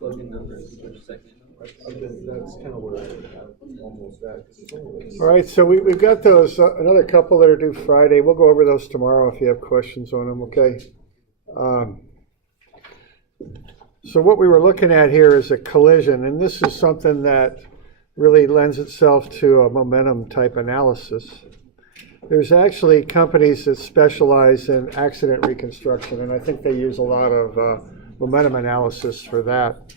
plug-in numbers or second numbers. That's kind of where I'm almost at. All right, so we've got those, another couple that are due Friday. We'll go over those tomorrow if you have questions on them, okay? So what we were looking at here is a collision, and this is something that really lends itself to a momentum type analysis. There's actually companies that specialize in accident reconstruction, and I think they use a lot of momentum analysis for that.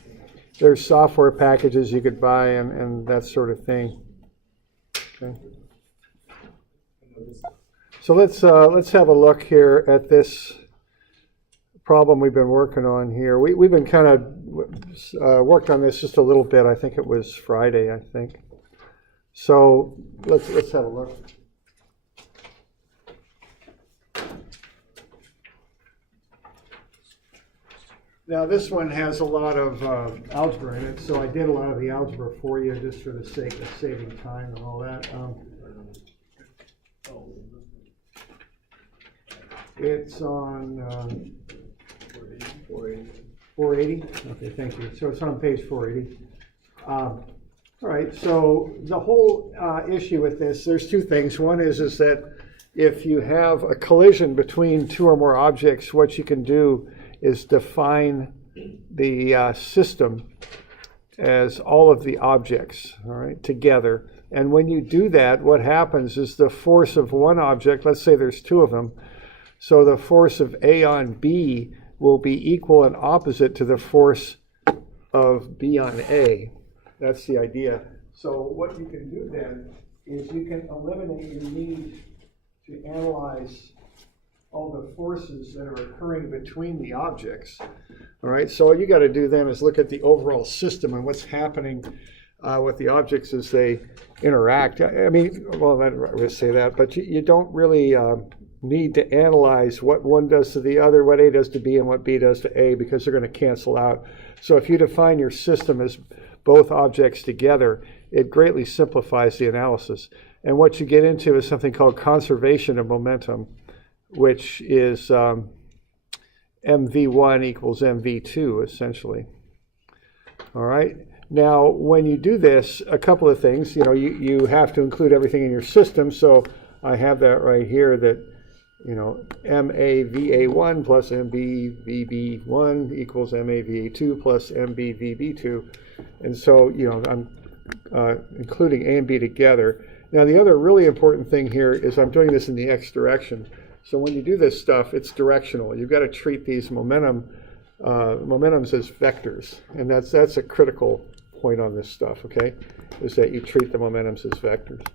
There's software packages you could buy and that sort of thing. Okay. So let's have a look here at this problem we've been working on here. We've been kind of worked on this just a little bit. I think it was Friday, I think. So let's have a look. Now this one has a lot of algebra in it, so I did a lot of the algebra for you just for the sake of saving time and all that. It's on 480. Okay, thank you. So it's on page 480. All right, so the whole issue with this, there's two things. One is that if you have a collision between two or more objects, what you can do is define the system as all of the objects, all right, together. And when you do that, what happens is the force of one object, let's say there's two of them, so the force of A on B will be equal and opposite to the force of B on A. That's the idea. So what you can do then is you can eliminate your need to analyze all the forces that are occurring between the objects. All right, so all you got to do then is look at the overall system and what's happening with the objects as they interact. I mean, well, I would say that, but you don't really need to analyze what one does to the other, what A does to B and what B does to A, because they're going to cancel out. So if you define your system as both objects together, it greatly simplifies the analysis. And what you get into is something called conservation of momentum, which is MV1 equals MV2, essentially. All right. Now, when you do this, a couple of things, you have to include everything in your system. So I have that right here that, MAVA1 plus MBVB1 equals MAVA2 plus MBVB2. And so, I'm including A and B together. Now, the other really important thing here is I'm doing this in the X direction. So when you do this stuff, it's directional. You've got to treat these momentums as vectors. And that's a critical point on this stuff, okay, is that you treat the momentums as vectors.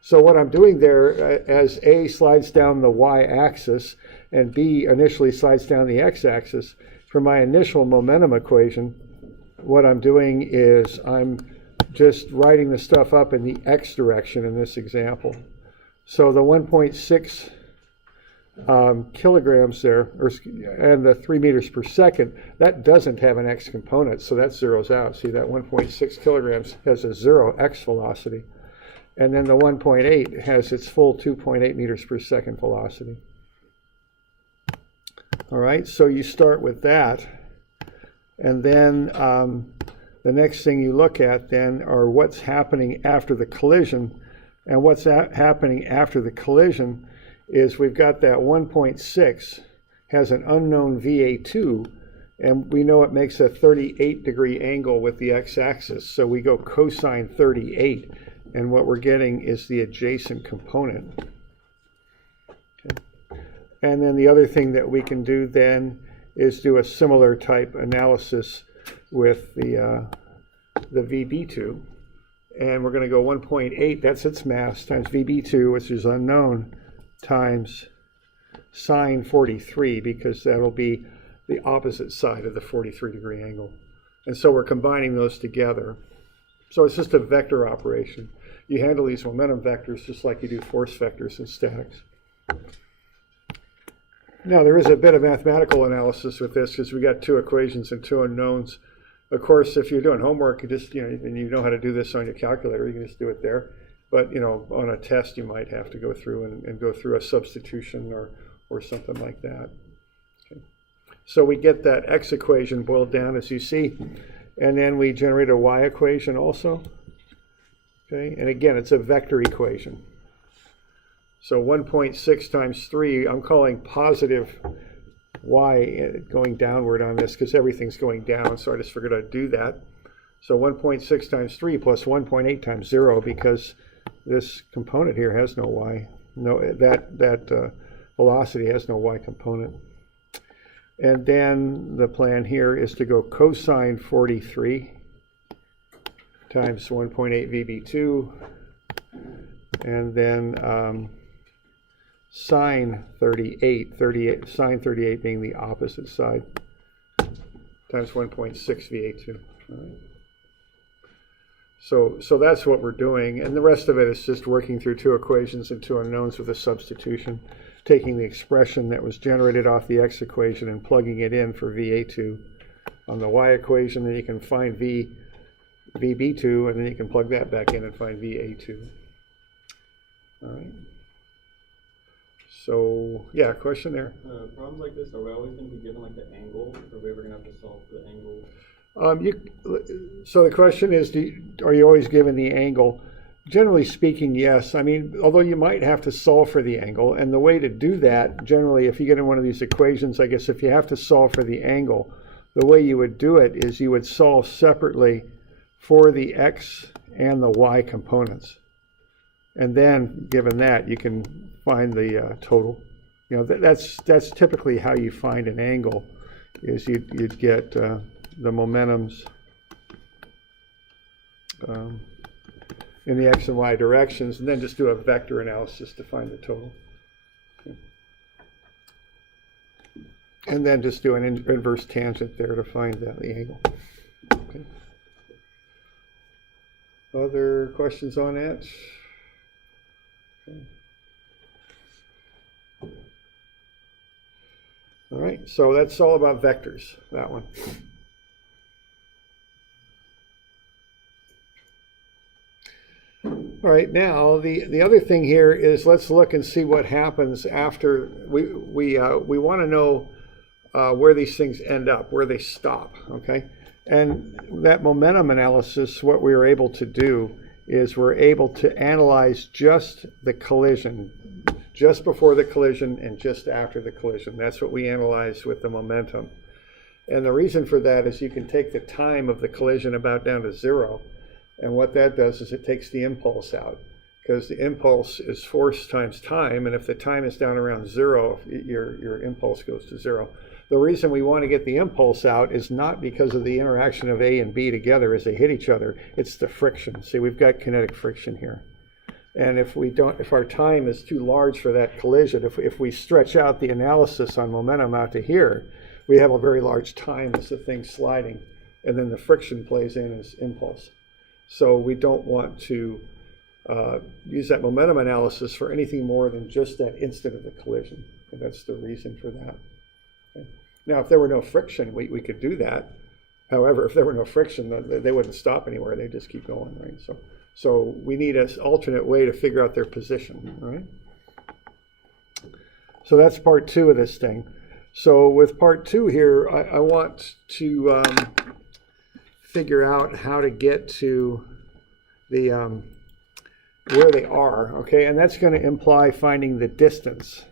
So what I'm doing there, as A slides down the y-axis and B initially slides down the x-axis, for my initial momentum equation, what I'm doing is I'm just writing the stuff up in the x direction in this example. So the 1.6 kilograms there, and the 3 meters per second, that doesn't have an x component, so that zeroes out. See, that 1.6 kilograms has a 0 x velocity. And then the 1.8 has its full 2.8 meters per second velocity. All right, so you start with that. And then the next thing you look at then are what's happening after the collision. And what's happening after the collision is we've got that 1.6 has an unknown VA2, and we know it makes a 38-degree angle with the x-axis. So we go cosine 38. And what we're getting is the adjacent component. Okay. And then the other thing that we can do then is do a similar type analysis with the VB2. And we're going to go 1.8, that's its mass, times VB2, which is unknown, times sine 43, because that'll be the opposite side of the 43-degree angle. And so we're combining those together. So it's just a vector operation. You handle these momentum vectors just like you do force vectors in statics. Now, there is a bit of mathematical analysis with this because we got two equations and two unknowns. Of course, if you're doing homework, you just, and you know how to do this on your calculator, you can just do it there. But, on a test, you might have to go through and go through a substitution or something like that. Okay. So we get that x equation boiled down, as you see, and then we generate a y equation also. Okay, and again, it's a vector equation. So 1.6 times 3, I'm calling positive y going downward on this because everything's going down, so I just figured I'd do that. So 1.6 times 3 plus 1.8 times 0, because this component here has no y. No, that velocity has no y component. And then the plan here is to go cosine 43 times 1.8 VB2, and then sine 38 being the opposite side, times 1.6 VA2. All right. So that's what we're doing, and the rest of it is just working through two equations and two unknowns with a substitution, taking the expression that was generated off the x equation and plugging it in for VA2 on the y equation, then you can find VB2, and then you can plug that back in and find VA2. All right. So, yeah, question there? Problems like this, are we always going to be given like the angle, or are we ever going to have to solve the angle? So the question is, are you always given the angle? Generally speaking, yes. I mean, although you might have to solve for the angle, and the way to do that, generally, if you get in one of these equations, I guess if you have to solve for the angle, the way you would do it is you would solve separately for the x and the y components. And then, given that, you can find the total. You know, that's typically how you find an angle, is you'd get the momentums in the x and y directions, and then just do a vector analysis to find the total. Okay. And then just do an inverse tangent there to find the angle. Okay. Other questions on that? Okay. All right, so that's all about vectors, that one. All right, now the other thing here is let's look and see what happens after we want to know where these things end up, where they stop, okay? And that momentum analysis, what we were able to do is we're able to analyze just the collision, just before the collision and just after the collision. That's what we analyze with the momentum. And the reason for that is you can take the time of the collision about down to 0, and what that does is it takes the impulse out, because the impulse is force times time, and if the time is down around 0, your impulse goes to 0. The reason we want to get the impulse out is not because of the interaction of A and B together as they hit each other, it's the friction. See, we've got kinetic friction here. And if our time is too large for that collision, if we stretch out the analysis on momentum out to here, we have a very large time as the thing's sliding, and then the friction plays in as impulse. So we don't want to use that momentum analysis for anything more than just that instant of the collision, and that's the reason for that. Okay. Now, if there were no friction, we could do that. However, if there were no friction, they wouldn't stop anywhere. They'd just keep going, right? So we need an alternate way to figure out their position, right? So that's part 2 of this thing. So with part 2 here, I want to figure out how to get to the where they are, okay? And that's going to imply finding the distance.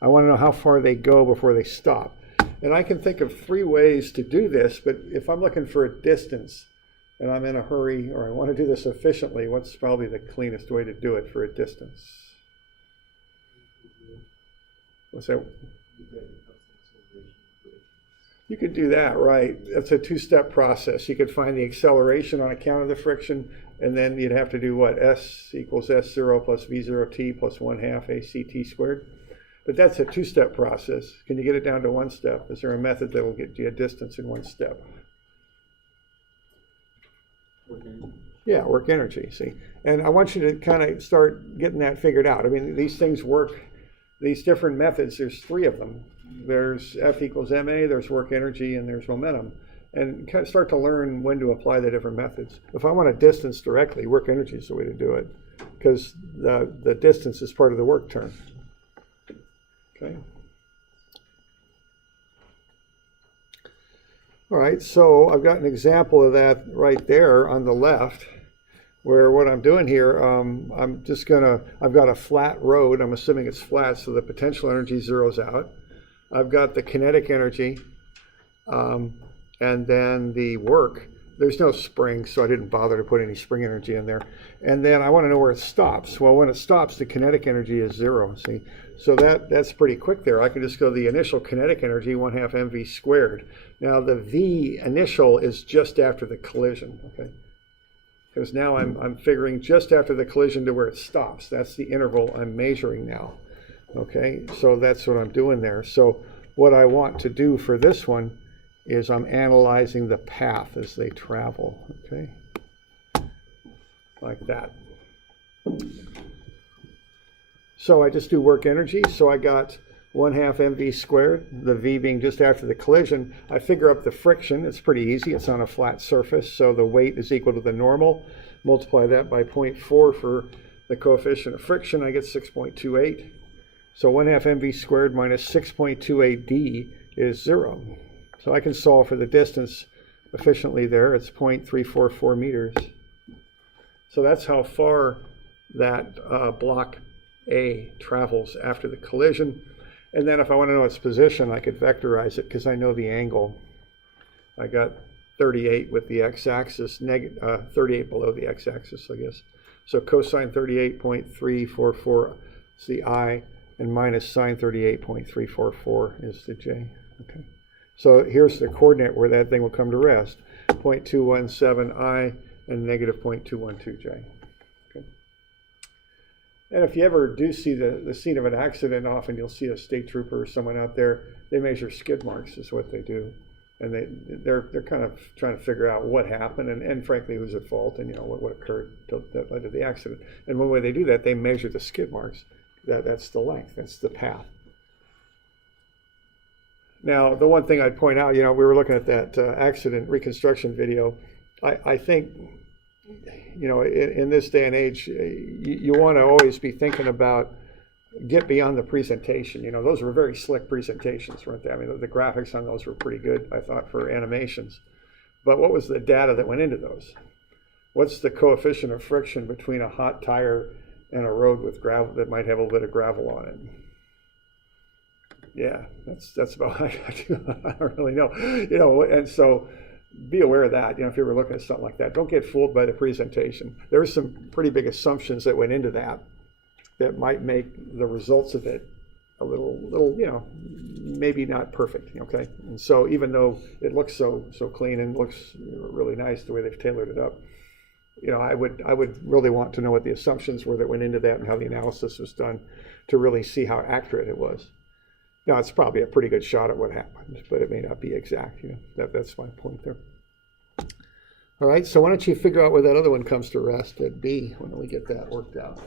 I want to know how far they go before they stop. And I can think of 3 ways to do this, but if I'm looking for a distance and I'm in a hurry or I want to do this efficiently, what's probably the cleanest way to do it for a distance? What's that? You could do that, right? That's a 2-step process. You could find the acceleration on account of the friction, and then you'd have to do what? S equals S0 plus V0t plus 1/2 ACT squared. But that's a 2-step process. Can you get it down to 1 step? Is there a method that will get you a distance in 1 step? Yeah, work energy, see? And I want you to kind of start getting that figured out. I mean, these things work, these different methods, there's 3 of them. There's F equals ma, there's work energy, and there's momentum. And kind of start to learn when to apply the different methods. If I want a distance directly, work energy is the way to do it, because the distance is part of the work term. Okay. All right, so I've got an example of that right there on the left, where what I'm doing here, I've got a flat road. I'm assuming it's flat, so the potential energy zeroes out. I've got the kinetic energy, and then the work. There's no spring, so I didn't bother to put any spring energy in there. And then I want to know where it stops. Well, when it stops, the kinetic energy is 0, see? So that's pretty quick there. I can just go the initial kinetic energy, 1/2 mv squared. Now the V initial is just after the collision, okay? Because now I'm figuring just after the collision to where it stops. That's the interval I'm measuring now, okay? So that's what I'm doing there. So what I want to do for this one is I'm analyzing the path as they travel, okay? Like that. So I just do work energy. So I got 1/2 mv squared, the V being just after the collision. I figure up the friction. It's pretty easy. It's on a flat surface, so the weight is equal to the normal. Multiply that by 0.4 for the coefficient of friction. I get 6.28. So 1/2 mv squared minus 6.28 d is 0. So I can solve for the distance efficiently there. It's 0.344 meters. So that's how far that block A travels after the collision. And then if I want to know its position, I could vectorize it because I know the angle. I got 38 with the x-axis, 38 below the x-axis, I guess. So cosine 38.344 is the I, and minus sine 38.344 is the J. Okay. So here's the coordinate where that thing will come to rest, 0.217 I and negative 0.212 J. Okay. And if you ever do see the scene of an accident, often you'll see a state trooper or someone out there. They measure skid marks is what they do. And they're kind of trying to figure out what happened and frankly, who's at fault and what occurred that led to the accident. And one way they do that, they measure the skid marks. That's the length, that's the path. Now, the one thing I'd point out, we were looking at that accident reconstruction video. I think, in this day and age, you want to always be thinking about get beyond the presentation. Those were very slick presentations, weren't they? I mean, the graphics on those were pretty good, I thought, for animations. But what was the data that went into those? What's the coefficient of friction between a hot tire and a road with gravel that might have a little bit of gravel on it? Yeah, that's about I don't really know. And so be aware of that, if you were looking at something like that. Don't get fooled by the presentation. There are some pretty big assumptions that went into that might make the results of it a little, maybe not perfect, okay? And so even though it looks so clean and looks really nice the way they've tailored it up, I would really want to know what the assumptions were that went into that and how the analysis was done to really see how accurate it was. Now, it's probably a pretty good shot at what happened, but it may not be exact. That's my point there. All right, so why don't you figure out where that other one comes to rest at B when we get that worked out.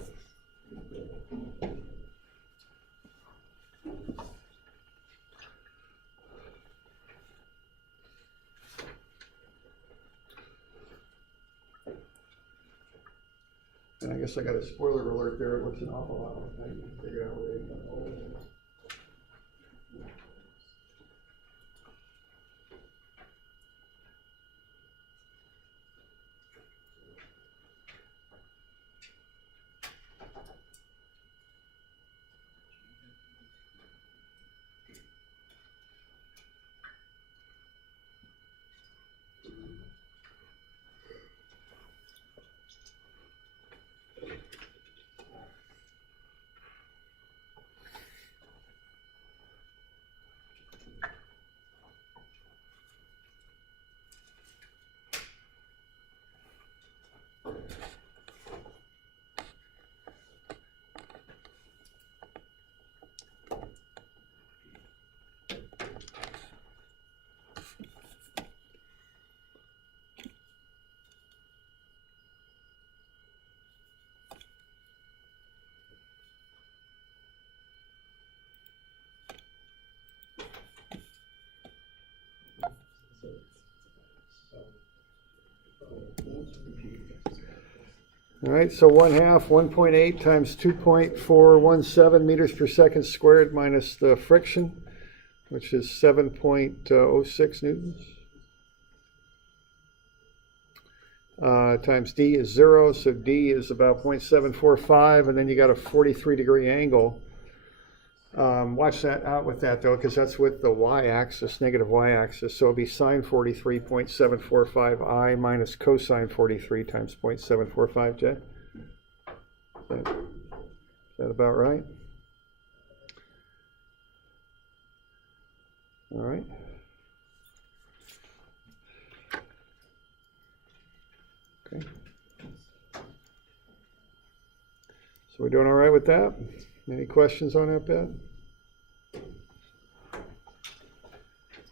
And I guess I got a spoiler alert there. It looks an awful lot like I can figure out where they go. All right, so 1/2, 1.8 times 2.417 meters per second squared minus the friction, which is 7.06 newtons. times D is 0, so D is about 0.745, and then you got a 43-degree angle. Watch that out with that, though, because that's with the y-axis, negative y-axis, so it'll be sine 43.745 I minus cosine 43 times 0.745, Jed? Is that about right? All right. Okay. So we're doing all right with that? Any questions on that, Pat?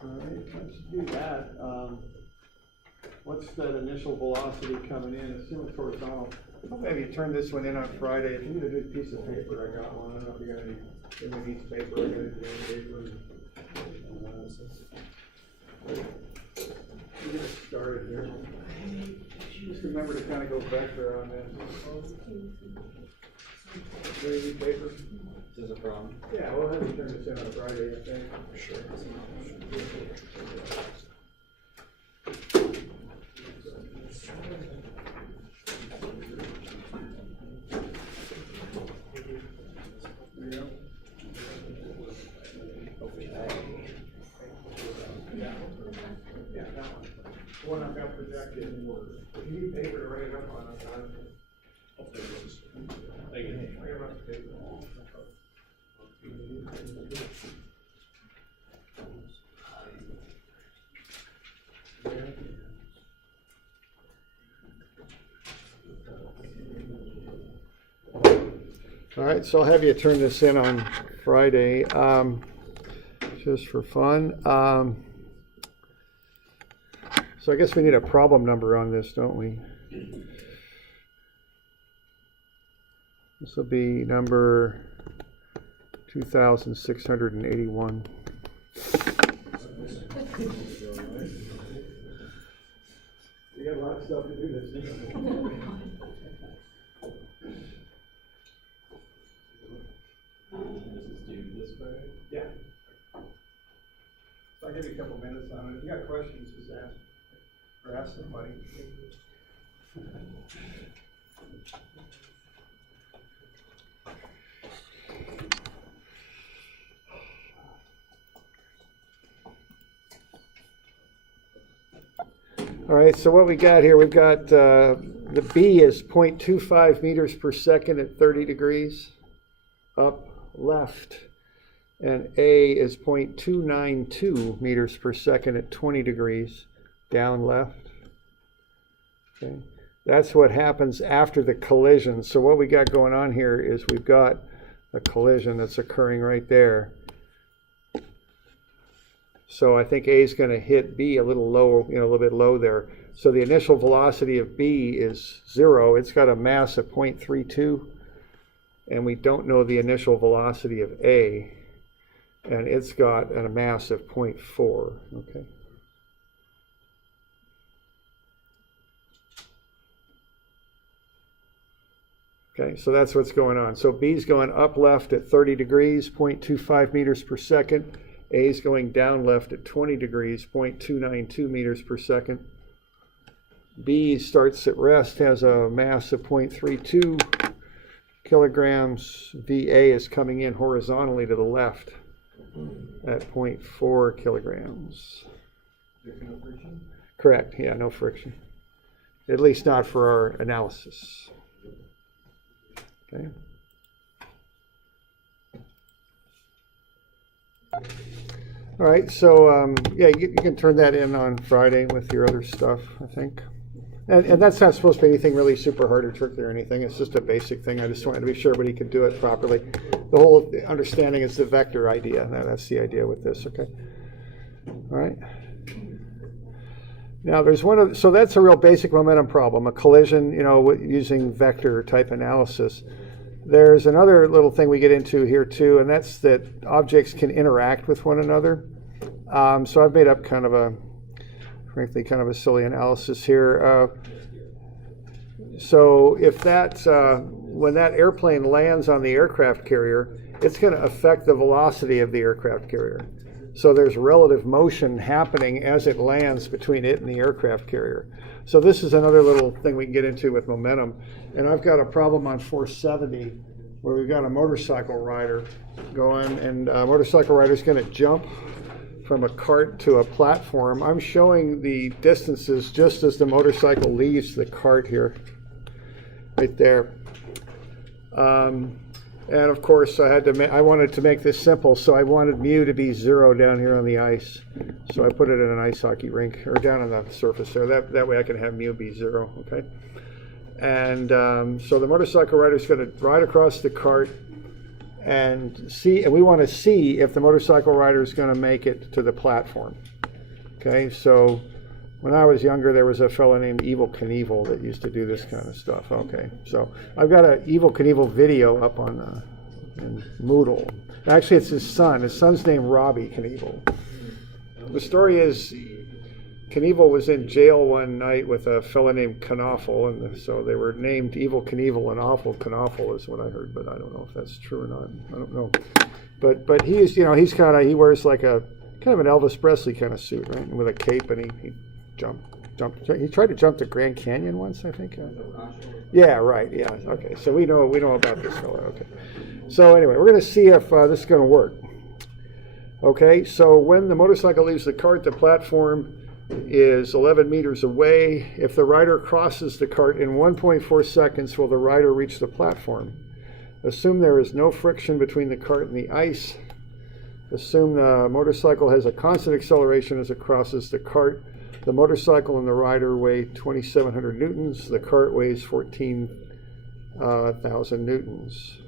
All right, let's do that. What's that initial velocity coming in? Assume it's horizontal. Well, maybe you turn this one in on Friday. If you need a good piece of paper, I got one. I don't know if you got any piece of paper. I got any paper. We'll get started here. Just remember to kind of go vector on this. Do you need paper? This is a problem. Yeah, we'll have you turn this in on Friday, I think. Sure. There you go. Yeah, that one. The one I've got projected. If you need paper to write it up on, I'll take those. Thank you. I got lots of paper. All right, so I'll have you turn this in on Friday, just for fun. So I guess we need a problem number on this, don't we? This will be number 2681. We got a lot of stuff to do this. Yeah. So I'll give you a couple minutes on it. If you got questions, just ask. Or ask somebody. All right, so what we got here, we've got the B is 0.25 meters per second at 30 degrees up left, and A is 0.292 meters per second at 20 degrees down left. Okay, that's what happens after the collision. So what we got going on here is we've got a collision that's occurring right there. So I think A is going to hit B a little low, a little bit low there. So the initial velocity of B is 0. It's got a mass of 0.32, and we don't know the initial velocity of A, and it's got a mass of 0.4. Okay. Okay, so that's what's going on. So B's going up left at 30 degrees, 0.25 meters per second. A is going down left at 20 degrees, 0.292 meters per second. B starts at rest, has a mass of 0.32 kilograms. VA is coming in horizontally to the left at 0.4 kilograms. No friction? Correct, yeah, no friction. At least not for our analysis. Okay. All right, so yeah, you can turn that in on Friday with your other stuff, I think. And that's not supposed to be anything really super hard or tricky or anything. It's just a basic thing. I just wanted to be sure everybody could do it properly. The whole understanding is the vector idea. That's the idea with this, okay? All right. Now there's so that's a real basic momentum problem, a collision, using vector type analysis. There's another little thing we get into here too, and that's that objects can interact with one another. So I've made up frankly, kind of a silly analysis here. So if when that airplane lands on the aircraft carrier, it's going to affect the velocity of the aircraft carrier. So there's relative motion happening as it lands between it and the aircraft carrier. So this is another little thing we can get into with momentum. And I've got a problem on 470 where we've got a motorcycle rider going, and a motorcycle rider's going to jump from a cart to a platform. I'm showing the distances just as the motorcycle leaves the cart here, right there. And of course, I wanted to make this simple, so I wanted mu to be 0 down here on the ice. So I put it in an ice hockey rink, or down on the surface there. That way I can have mu be 0, okay? And so the motorcycle rider is going to ride across the cart and we want to see if the motorcycle rider is going to make it to the platform. Okay, so when I was younger, there was a fellow named Evel Knievel that used to do this kind of stuff. Okay, so I've got an Evel Knievel video up on in Moodle. Actually, it's his son. His son's named Robbie Knievel. The story is Knievel was in jail one night with a fellow named Knaufel, and so they were named Evel Knievel and Awful Knaufel is what I heard, but I don't know if that's true or not. I don't know. But he is, he wears like a kind of an Elvis Presley kind of suit, right? With a cape, and he jumped. He tried to jump the Grand Canyon once, I think. Yeah, right. Yeah. Okay. So we know about this fellow. Okay. So anyway, we're going to see if this is going to work. Okay. So when the motorcycle leaves the cart, the platform is 11 meters away. If the rider crosses the cart in 1.4 seconds, will the rider reach the platform? Assume there is no friction between the cart and the ice. Assume the motorcycle has a constant acceleration as it crosses the cart. The motorcycle and the rider weigh 2,700 newtons. The cart weighs 14,000 newtons.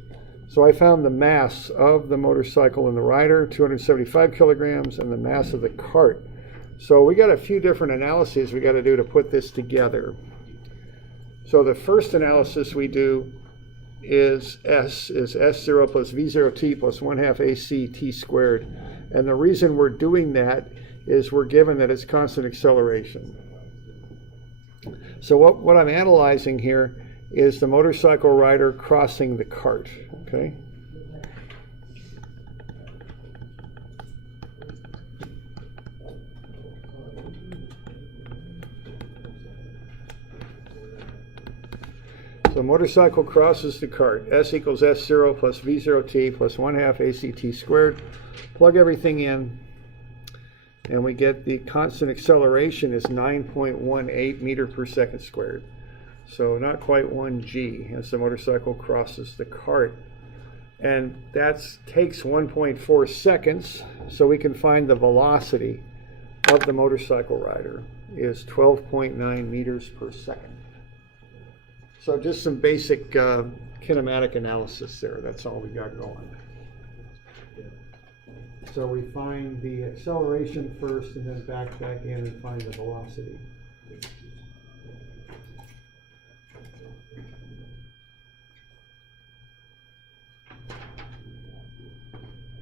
So I found the mass of the motorcycle and the rider, 275 kilograms, and the mass of the cart. So we got a few different analyses we got to do to put this together. So the first analysis we do is S0 plus V0t plus 1/2 AC t squared. And the reason we're doing that is we're given that it's constant acceleration. So what I'm analyzing here is the motorcycle rider crossing the cart, okay? So motorcycle crosses the cart. S equals S0 plus V0t plus 1/2 ACT squared. Plug everything in, and we get the constant acceleration is 9.18 meter per second squared. So not quite 1 g as the motorcycle crosses the cart. And that takes 1.4 seconds, so we can find the velocity of the motorcycle rider is 12.9 meters per second. So just some basic kinematic analysis there. That's all we got going. So we find the acceleration first and then back in and find the velocity.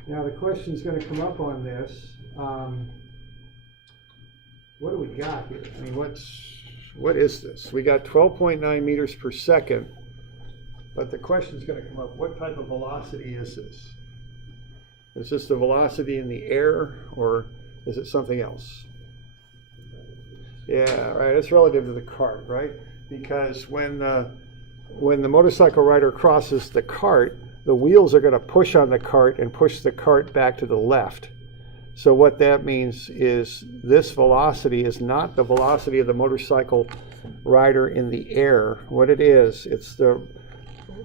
Now the question's going to come up on this. What do we got here? I mean, what is this? We got 12.9 meters per second, but the question's going to come up, what type of velocity is this? Is this the velocity in the air, or is it something else? Yeah, right, it's relative to the cart, right? Because when the motorcycle rider crosses the cart, the wheels are going to push on the cart and push the cart back to the left. So what that means is this velocity is not the velocity of the motorcycle rider in the air. What it is, it's the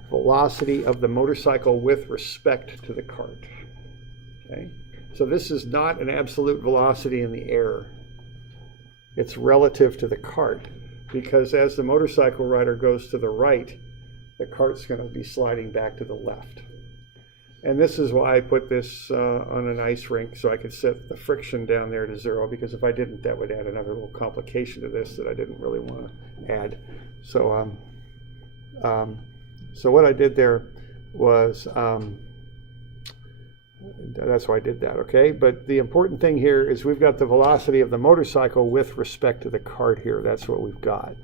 velocity of the motorcycle with respect to the cart. Okay? So this is not an absolute velocity in the air. It's relative to the cart, because as the motorcycle rider goes to the right, the cart's going to be sliding back to the left. And this is why I put this on an ice rink, so I could set the friction down there to 0, because if I didn't, that would add another little complication to this that I didn't really want to add. So, so what I did there was, that's why I did that, okay? But the important thing here is we've got the velocity of the motorcycle with respect to the cart here. That's what we've got.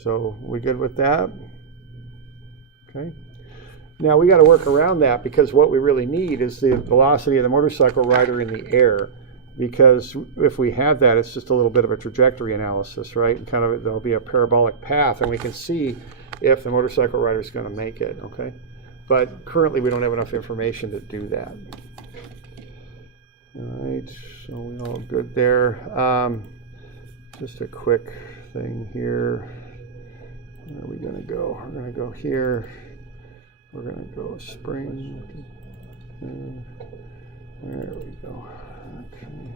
So we good with that? Okay. Now we got to work around that because what we really need is the velocity of the motorcycle rider in the air. Because if we have that, it's just a little bit of a trajectory analysis, right? And kind of there'll be a parabolic path, and we can see if the motorcycle rider is going to make it. Okay, but currently we don't have enough information to do that. All right, so we're all good there. Just a quick thing here. Where are we going to go? We're going to go here. We're going to go spring. There we go. Okay.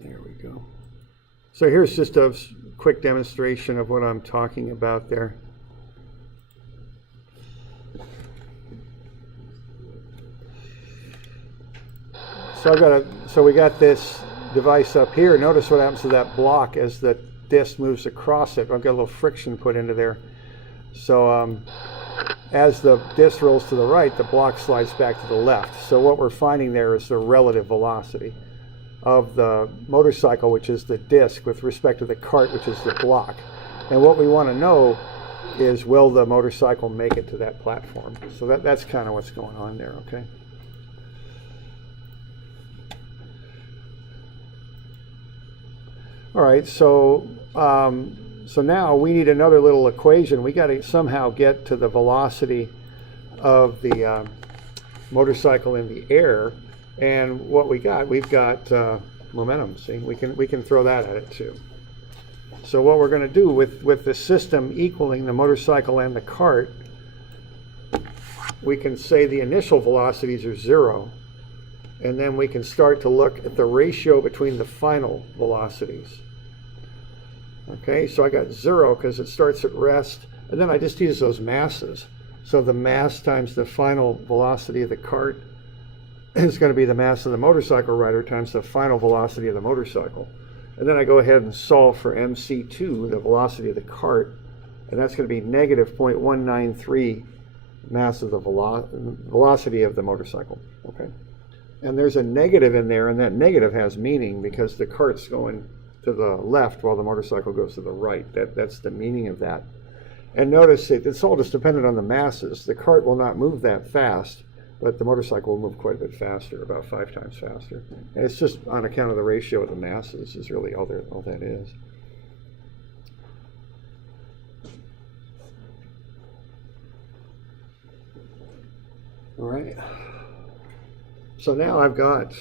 There we go. So here's just a quick demonstration of what I'm talking about there. So we got this device up here. Notice what happens to that block as the disc moves across it. I've got a little friction put into there. So as the disc rolls to the right, the block slides back to the left. So what we're finding there is the relative velocity of the motorcycle, which is the disc, with respect to the cart, which is the block. And what we want to know is, will the motorcycle make it to that platform? So that's kind of what's going on there, okay? All right, so now we need another little equation. We got to somehow get to the velocity of the motorcycle in the air, and what we've got momentum. See, we can throw that at it too. So what we're going to do with the system equaling the motorcycle and the cart, we can say the initial velocities are 0, and then we can start to look at the ratio between the final velocities. Okay, so I got 0 because it starts at rest, and then I just use those masses. So the mass times the final velocity of the cart is going to be the mass of the motorcycle rider times the final velocity of the motorcycle. And then I go ahead and solve for MC2, the velocity of the cart, and that's going to be negative 0.193 mass of the velocity of the motorcycle. Okay, and there's a negative in there, and that negative has meaning because the cart's going to the left while the motorcycle goes to the right. That's the meaning of that. And notice it's all just dependent on the masses. The cart will not move that fast, but the motorcycle will move quite a bit faster, about 5 times faster. And it's just on account of the ratio of the masses is really all that is. All right. So now I've got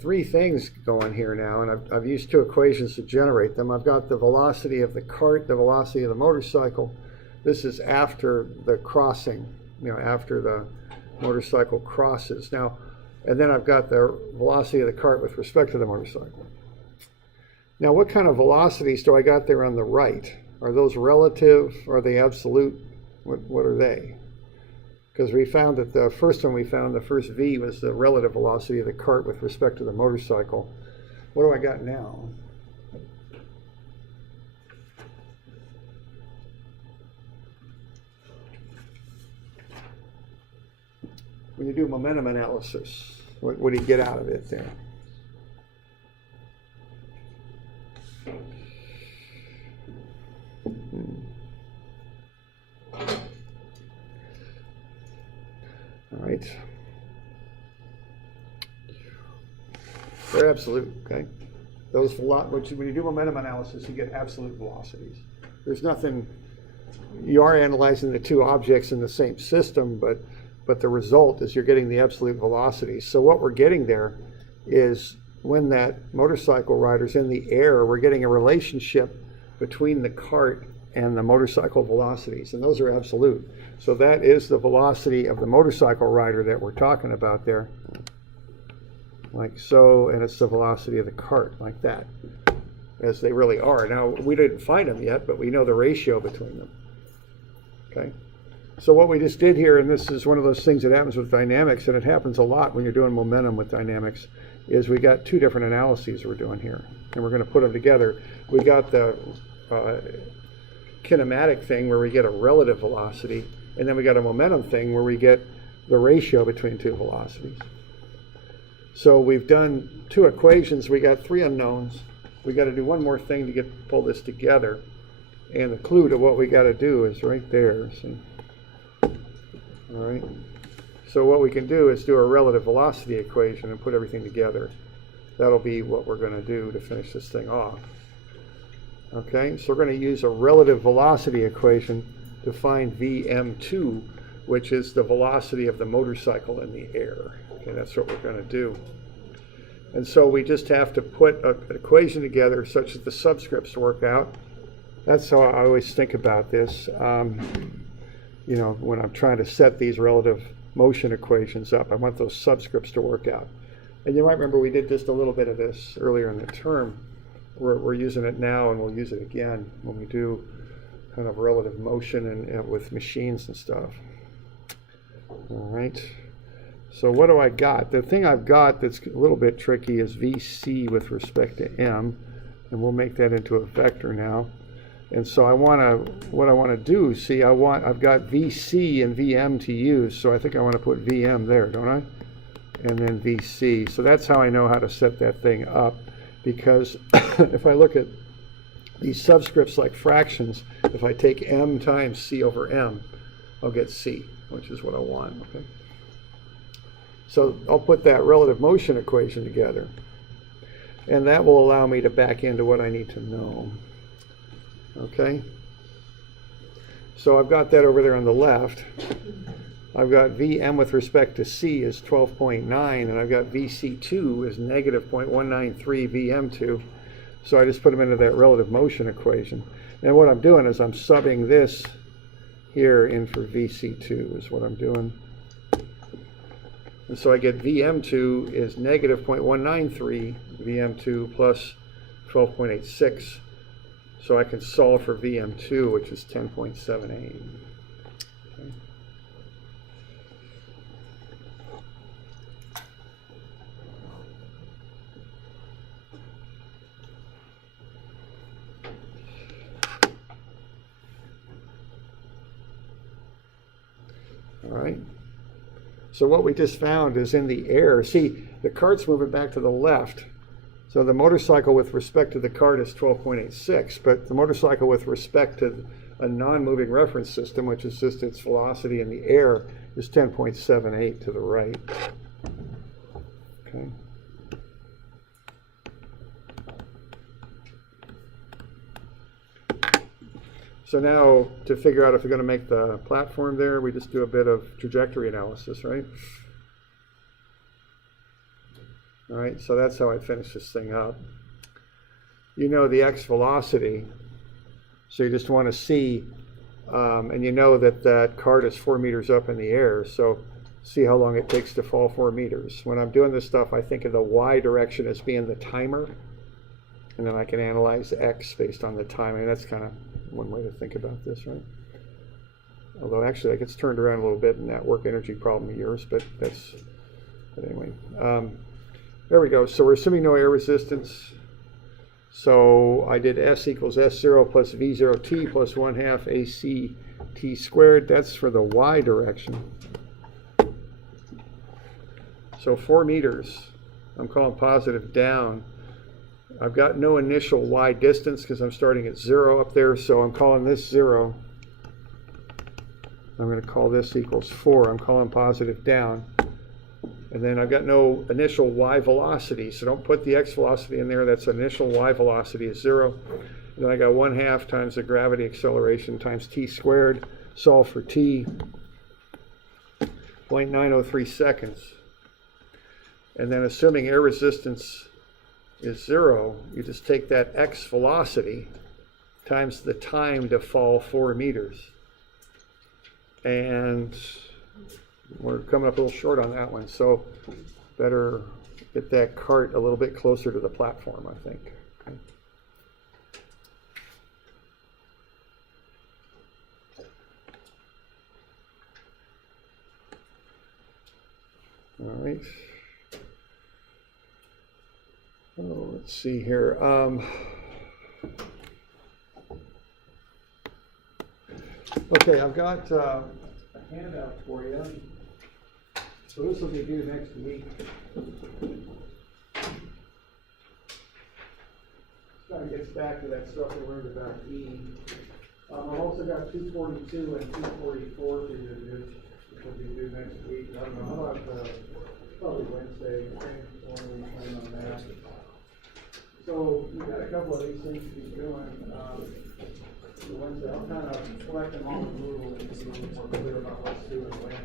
3 things going here now, and I've used 2 equations to generate them. I've got the velocity of the cart, the velocity of the motorcycle. This is after the crossing, after the motorcycle crosses. Now, and then I've got the velocity of the cart with respect to the motorcycle. Now, what kind of velocities do I got there on the right? Are those relative? Are they absolute? What are they? Because we found that the first one we found, the first V, was the relative velocity of the cart with respect to the motorcycle. What do I got now? When you do momentum analysis, what do you get out of it there? All right. They're absolute, okay? Those when you do momentum analysis, you get absolute velocities. There's nothing, you are analyzing the 2 objects in the same system, but the result is you're getting the absolute velocity. So what we're getting there is when that motorcycle rider's in the air, we're getting a relationship between the cart and the motorcycle velocities, and those are absolute. So that is the velocity of the motorcycle rider that we're talking about there, like so, and it's the velocity of the cart, like that, as they really are. Now, we didn't find them yet, but we know the ratio between them. Okay? So what we just did here, and this is one of those things that happens with dynamics, and it happens a lot when you're doing momentum with dynamics, is we got 2 different analyses we're doing here, and we're going to put them together. We got the kinematic thing where we get a relative velocity, and then we got a momentum thing where we get the ratio between 2 velocities. So we've done 2 equations, we got 3 unknowns. We got to do one more thing to pull this together. And the clue to what we got to do is right there, see? All right. So what we can do is do a relative velocity equation and put everything together. That'll be what we're going to do to finish this thing off. Okay, so we're going to use a relative velocity equation to find Vm2, which is the velocity of the motorcycle in the air. Okay, that's what we're going to do. And so we just have to put an equation together such that the subscripts work out. That's how I always think about this. You know, when I'm trying to set these relative motion equations up, I want those subscripts to work out. And you might remember we did just a little bit of this earlier in the term. We're using it now, and we'll use it again when we do kind of relative motion and with machines and stuff. All right. So what do I got? The thing I've got that's a little bit tricky is VC with respect to M, and we'll make that into a vector now. And so what I want to do, see, I've got VC and VM to use, so I think I want to put VM there, don't I? And then VC. So that's how I know how to set that thing up, because if I look at these subscripts like fractions, if I take M times C over M, I'll get C, which is what I want, okay? So I'll put that relative motion equation together, and that will allow me to back into what I need to know. Okay, so I've got that over there on the left. I've got Vm with respect to C is 12.9, and I've got Vc2 is negative 0.193 Vm2. So I just put them into that relative motion equation. And what I'm doing is I'm subbing this here in for Vc2 is what I'm doing. And so I get Vm2 is negative 0.193 Vm2 plus 12.86. So I can solve for Vm2, which is 10.78. Okay. All right. So what we just found is in the air, see, the cart's moving back to the left. So the motorcycle with respect to the cart is 12.86, but the motorcycle with respect to a non-moving reference system, which is just its velocity in the air, is 10.78 to the right. Okay. So now to figure out if we're going to make the platform there, we just do a bit of trajectory analysis, right? All right, so that's how I finish this thing up. You know the x velocity, so you just want to see, and you know that that cart is 4 meters up in the air, so see how long it takes to fall 4 meters. When I'm doing this stuff, I think of the y direction as being the timer, and then I can analyze x based on the time. I mean, that's kind of one way to think about this, right? Although actually that gets turned around a little bit in that work energy problem of yours, but anyway. There we go. So we're assuming no air resistance. So I did S equals S0 plus V0t plus 1/2 AC t squared. That's for the y direction. So 4 meters, I'm calling positive down. I've got no initial y distance because I'm starting at 0 up there, so I'm calling this 0. I'm going to call this equals 4. I'm calling positive down. And then I've got no initial y velocity, so don't put the x velocity in there. That's initial y velocity is 0. And then I got 1/2 times the gravity acceleration times t squared. Solve for t, 0.903 seconds. And then assuming air resistance is 0, you just take that x velocity times the time to fall 4 meters. And we're coming up a little short on that one, so better get that cart a little bit closer to the platform, I think. Okay. All right. Oh, let's see here. Okay, I've got a handout for you. So this will be due next week. kind of gets back to that stuff we learned about E. I've also got 242 and 244 to do, which will be due next week. I don't know, how about, probably Wednesday, when we plan on that. So we've got a couple of these things to be doing, Wednesday. I'll kind of collect them all in Google and be more clear about what's due and when.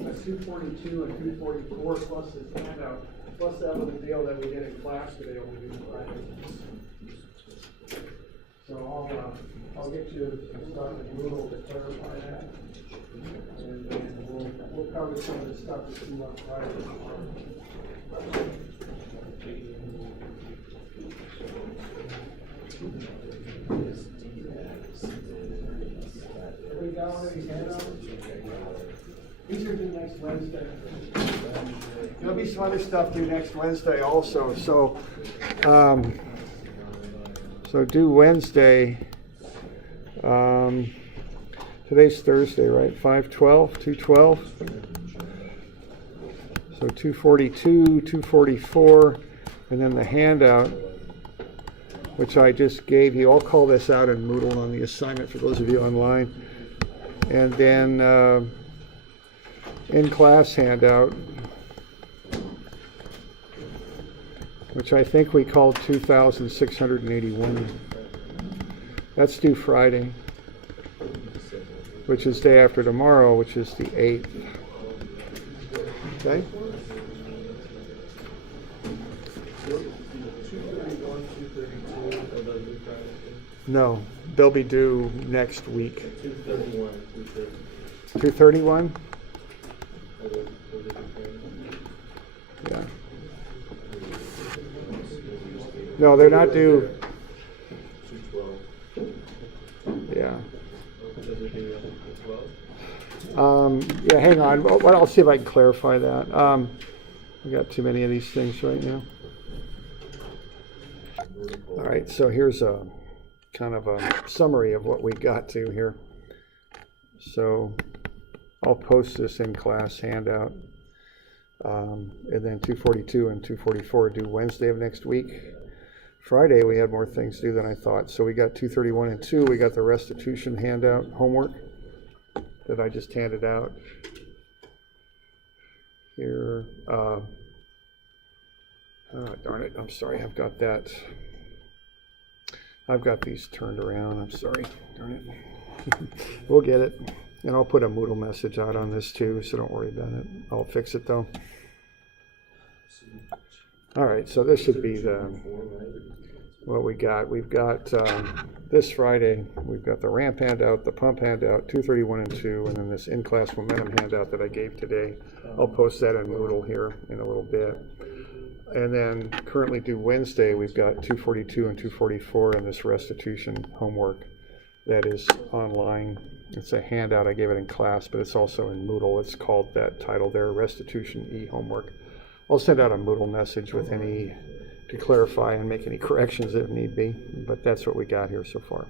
That's 242 and 244 plus this handout, plus that little deal that we did in class today will be Friday. So I'll get you some stuff in Google to clarify that. And then we'll cover some of the stuff that's due on Friday. We got one of these handouts? These are due next Wednesday. There'll be some other stuff due next Wednesday also. So, due Wednesday. Today's Thursday, right? 5/12, 2/12. So 242, 244, and then the handout, which I just gave you. I'll call this out in Moodle on the assignment for those of you online. And then in-class handout, which I think we called 2,681. That's due Friday, which is day after tomorrow, which is the 8th. Okay? No, they'll be due next week. 231? Yeah. No, they're not due. Yeah. Yeah, hang on. Well, I'll see if I can clarify that. I got too many of these things right now. All right, so here's a kind of a summary of what we got to here. So I'll post this in class handout. And then 242 and 244 due Wednesday of next week. Friday we had more things to do than I thought. So we got 231 and 2. We got the restitution handout homework that I just handed out here. Oh, darn it, I'm sorry, I've got that. I've got these turned around, I'm sorry, darn it. We'll get it. And I'll put a Moodle message out on this too, so don't worry about it. I'll fix it though. All right, so this should be what we got. We've got this Friday, we've got the ramp handout, the pump handout, 231 and 2, and then this in-class momentum handout that I gave today. I'll post that in Moodle here in a little bit. And then currently due Wednesday, we've got 242 and 244 and this restitution homework that is online. It's a handout, I gave it in class, but it's also in Moodle. It's called that title there, Restitution E Homework. I'll send out a Moodle message with any, to clarify and make any corrections if need be, but that's what we got here so far.